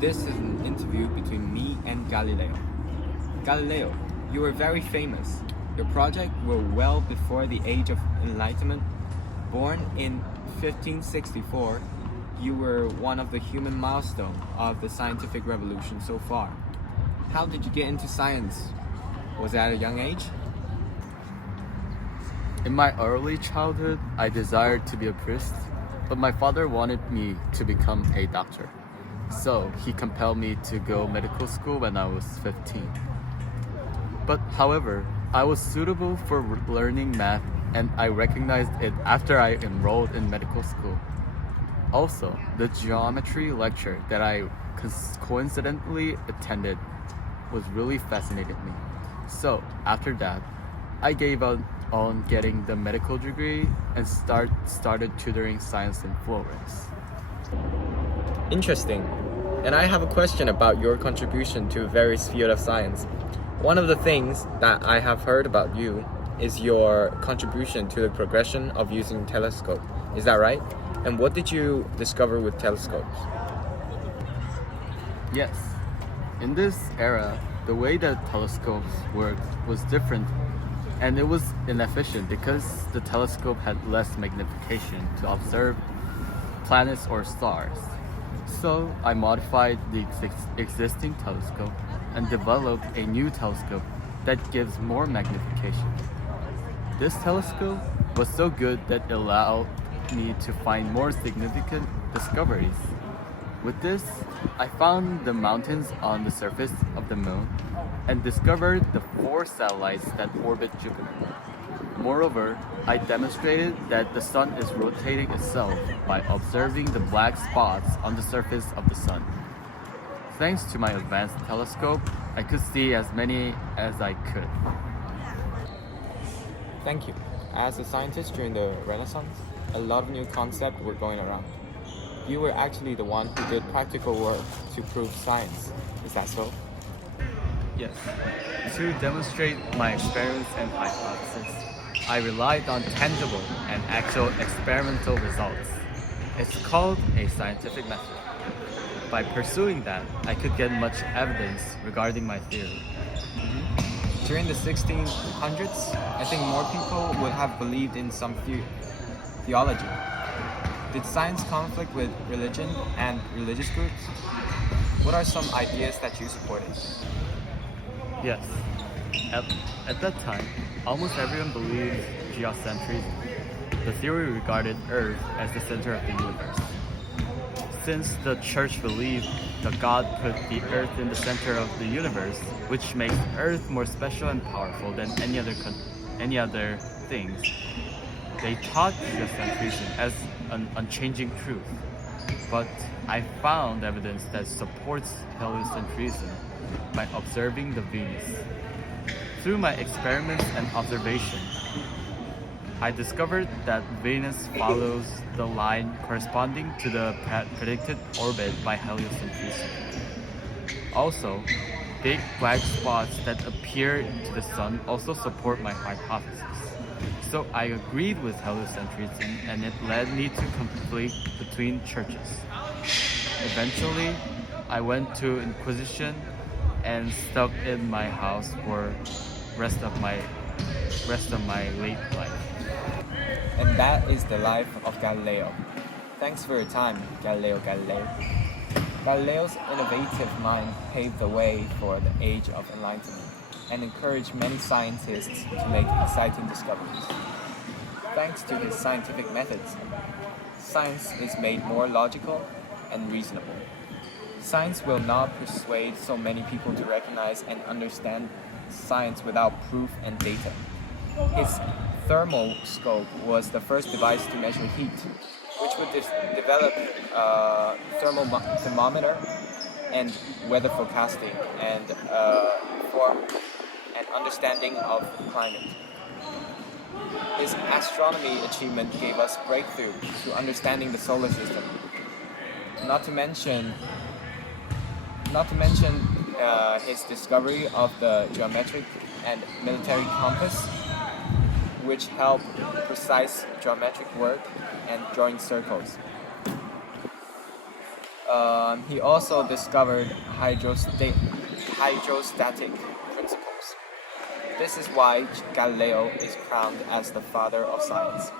This is an interview between me and Galileo. Galileo, you were very famous. Your project were well before the age of enlightenment. Born in 1564, you were one of the human milestone of the scientific revolution so far. How did you get into science? Was it at a young age? In my early childhood, I desired to be a priest, but my father wanted me to become a doctor. So he compelled me to go medical school when I was 15. But however, I was suitable for learning math and I recognized it after I enrolled in medical school. Also, the geometry lecture that I coincidentally attended was really fascinated me. So after that, I gave up on getting the medical degree and started tutoring science in Florence. Interesting. And I have a question about your contribution to various fields of science. One of the things that I have heard about you is your contribution to the progression of using telescope. Is that right? And what did you discover with telescopes? Yes, in this era, the way that telescopes worked was different and it was inefficient because the telescope had less magnification to observe planets or stars. So I modified the existing telescope and developed a new telescope that gives more magnification. This telescope was so good that it allowed me to find more significant discoveries. With this, I found the mountains on the surface of the moon and discovered the 4 satellites that orbit Jupiter. Moreover, I demonstrated that the sun is rotating itself by observing the black spots on the surface of the sun. Thanks to my advanced telescope, I could see as many as I could. Thank you. As a scientist during the Renaissance, a lot of new concepts were going around. You were actually the one who did practical work to prove science. Is that so? Yes. To demonstrate my experiments and hypotheses, I relied on tangible and actual experimental results. It's called a scientific method. By pursuing that, I could get much evidence regarding my theory. During the 1600s, I think more people would have believed in some theology. Did science conflict with religion and religious groups? What are some ideas that you supported? Yes. At that time, almost everyone believed geocentrism. The theory regarded Earth as the center of the universe. Since the church believed that God put the Earth in the center of the universe, which makes Earth more special and powerful than any other things, they taught geocentrism as an unchanging truth. But I found evidence that supports heliocentrism by observing the Venus. Through my experiments and observation, I discovered that Venus follows the line corresponding to the predicted orbit by heliocentrism. Also, big black spots that appear to the sun also support my hypothesis. So I agreed with heliocentrism and it led me to conflict between churches. Eventually, I went to Inquisition and stuck in my house for rest of my late life. And that is the life of Galileo. Thanks for your time, Galileo Galilei. Galileo's innovative mind paved the way for the age of enlightenment and encouraged many scientists to make exciting discoveries. Thanks to his scientific methods, science is made more logical and reasonable. Science will not persuade so many people to recognize and understand science without proof and data. His thermal scope was the first device to measure heat, which would develop thermometer and weather forecasting and form an understanding of climate. His astronomy achievement gave us breakthrough to understanding the solar system. Not to mention his discovery of the geometric and military compass, which help precise geometric work and drawing circles. He also discovered hydrostatic principles. This is why Galileo is crowned as the father of science.